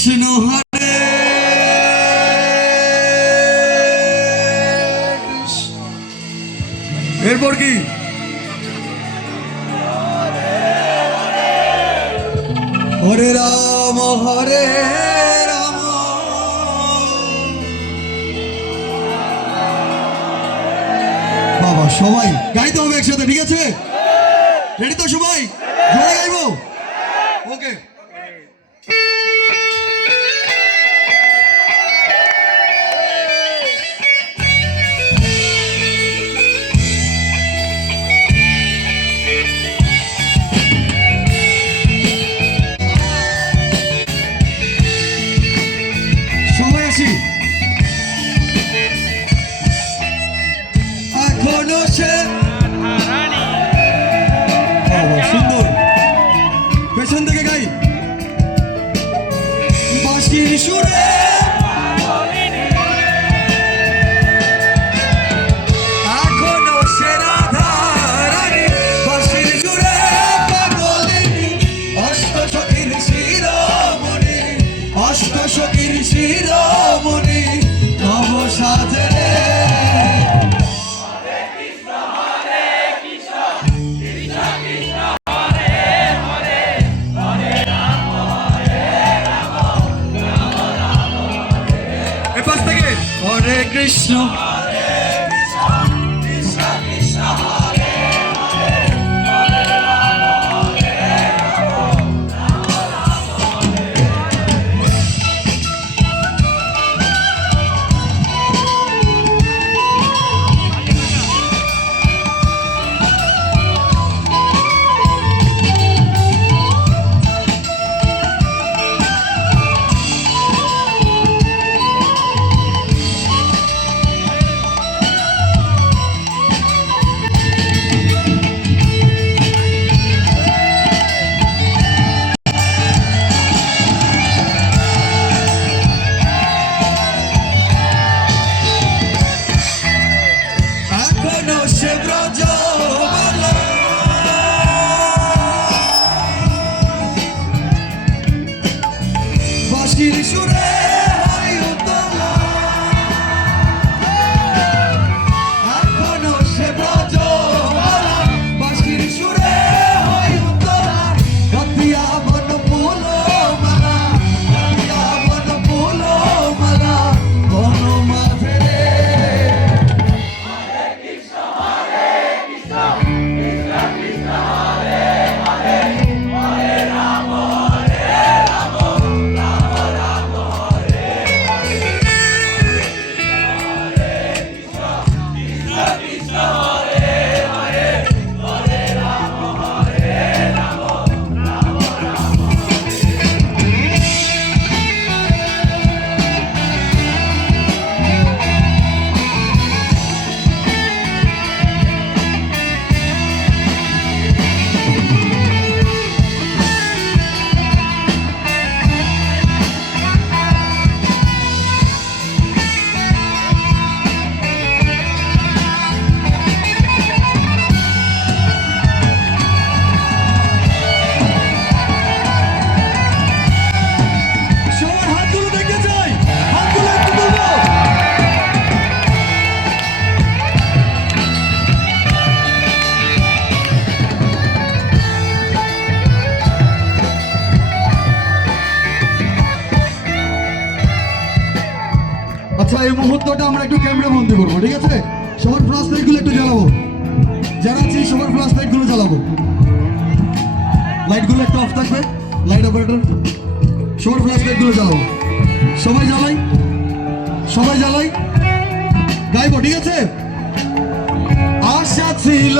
কৃষ্ণ হরে এরপর কি হরে রাম হরে রাম বাবা সবাই গাইতে হবে একসাথে ঠিক আছে রেডি তো সবাই জোরে গাইবো ওকে এখনো সে সুন্দর পেছন থেকে গাই বাঁশির সুরে এখনো সে রাধারানী বাঁশির সুরে পাগলিনী অষ্টসখীর শিরোমণি অষ্টসখীর শিরোমণি নব সাজরে Hare Krishna Krishna Krishna Hare Hare Hare Rama Hare Rama Rama Rama আচ্ছা এই মুহূর্তটা আমরা একটু ক্যামেরা বন্দি করবো ঠিক আছে সবার ফ্ল্যাশ লাইট গুলো একটু জ্বালাবো যারা আছি সবার ফ্ল্যাশ লাইট গুলো জ্বালাবো লাইট গুলো একটু অফ থাকবে লাইট অপারেটর সবার ফ্ল্যাশ লাইট গুলো জ্বালাবো সবাই জ্বালাই গাইবো ঠিক আছে আশা ছিল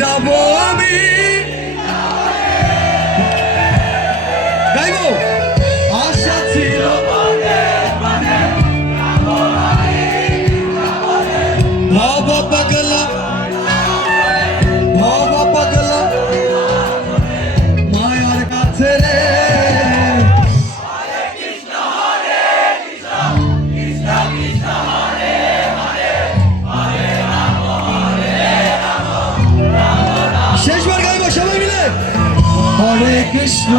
যাবো আমি গাইবো আশা ছিল ভব পাগলা মায়ার কাছে রে Hare Krishna Krishna Krishna Hare Krishna